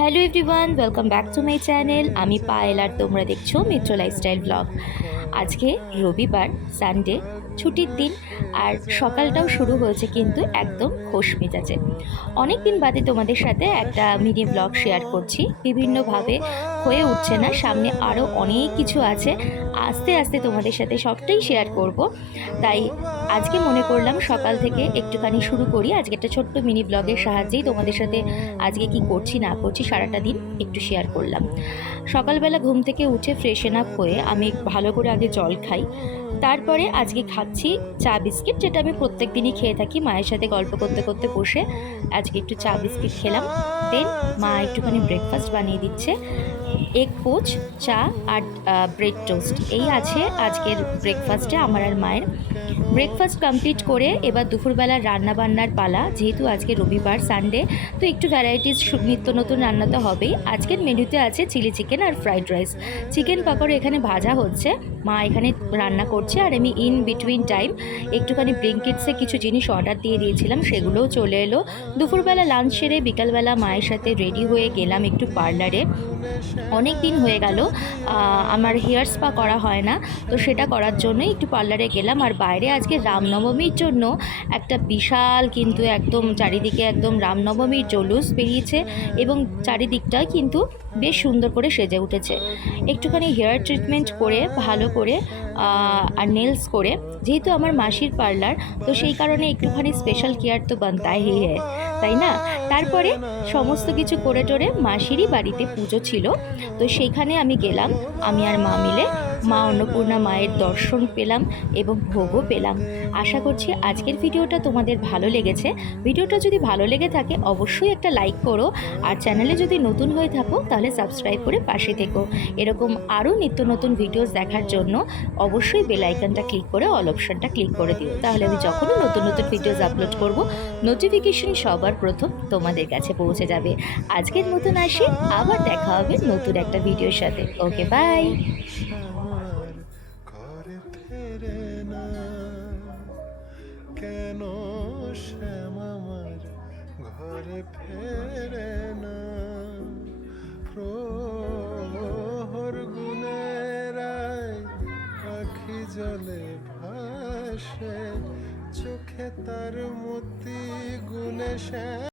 Hello everyone, welcome back to my channel. আমি পায়েল আর তোমরা দেখছো মিত্র লাইফস্টাইল ব্লগ। আজকে রবিবার, সানডে, ছুটির দিন। আর সকালটাও শুরু হয়েছে কিন্তু একদম খোশ মেজাজে। অনেক দিন বাদে তোমাদের সাথে একটা মিনি ব্লগ শেয়ার করছি। বিভিন্নভাবে হয়ে উঠছে না, সামনে আরও অনেক কিছু আছে। আস্তে আস্তে তোমাদের সাথে সবটাই শেয়ার করব। তাই আজকে মনে করলাম সকাল থেকে একটুখানি শুরু করি। আজকে একটা ছোট্ট মিনি ব্লগের সাহায্যেই তোমাদের সাথে আজকে কি করছি না করছি সারাটা দিন একটু শেয়ার করলাম। সকালবেলা ঘুম থেকে উঠে ফ্রেশন আপ হয়ে আমি ভালো করে আগে জল খাই। তারপরে আজকে খাচ্ছি চা বিস্কিট, যেটা আমি প্রত্যেক দিনই খেয়ে থাকি। মায়ের সাথে গল্প করতে করতে বসে আজকে একটু চা বিস্কিট খেলাম। দেন মা একটুখানি ব্রেকফাস্ট বানিয়ে দিচ্ছে। এগ পোচ, চা আর ব্রেড টোস্ট, এই আছে আজকের ব্রেকফাস্টে আমার আর মায়ের। ব্রেকফাস্ট কমপ্লিট করে এবার দুপুরবেলার রান্নাবান্নার পালা। যেহেতু আজকে রবিবার, সানডে, তো একটু ভ্যারাইটিস নিত্য নতুন রান্না তো হবেই। আজকের মেনুতে আছে চিলি চিকেন আর ফ্রাইড রাইস। চিকেন পাকোড়া এখানে ভাজা হচ্ছে, মা এখানে রান্না করছে। আর আমি ইন বিটুইন টাইম একটুখানি ব্লিঙ্কিটসে কিছু জিনিস অর্ডার দিয়ে দিয়েছিলাম, সেগুলোও চলে এলো। দুপুরবেলা লাঞ্চ সেরে বিকালবেলা মায়ের সাথে রেডি হয়ে গেলাম একটু পার্লারে। অনেক দিন হয়ে গেল আমার হেয়ার স্পা করা হয় না, তো সেটা করার জন্যই একটু পার্লারে গেলাম। আর বাইরে আজকে রামনবমীর জন্য একটা বিশাল কিন্তু একদম চারিদিকে একদম রামনবমীর জলুস বেরিয়েছে এবং চারিদিকটা কিন্তু বেশ সুন্দর করে সেজে উঠেছে। একটুখানি হেয়ার ট্রিটমেন্ট করে ভালো করে আর নেলস করে, যেহেতু আমার মাসির পার্লার, তো সেই কারণে একটুখানি স্পেশাল কেয়ার তো বানতাই হি হ্যায়, তাই না? তারপরে সমস্ত কিছু করে টোরে মাসিরই বাড়িতে পুজো ছিল, তো সেইখানে আমি গেলাম। আমি আর মা মিলে মা অন্নপূর্ণা মায়ের দর্শন পেলাম এবং ভোগও পেলাম। আশা করছি আজকের ভিডিওটা তোমাদের ভালো লেগেছে। ভিডিওটা যদি ভালো লেগে থাকে অবশ্যই একটা লাইক করো, আর চ্যানেলে যদি নতুন হয়ে থাকো তাহলে সাবস্ক্রাইব করে পাশে থেকো। এরকম আরও নিত্য নতুন ভিডিওস দেখার জন্য অবশ্যই বেল আইকনটা ক্লিক করে অল অপশনটা ক্লিক করে দিও, তাহলে আমি যখনই নতুন নতুন ভিডিওস আপলোড করব নোটিফিকেশন সবার প্রথম তোমাদের কাছে পৌঁছে যাবে। আজকের মতন আসি, আবার দেখা হবে নতুন একটা ভিডিওর সাথে। ওকে, বাই। ঘরে ফেরে না কেন, শ্যাম আমার ঘরে ফেরে না। প্রহর গুণের আখি জলে ভাসে, চোখে তার মতি গুণে শ্যাম।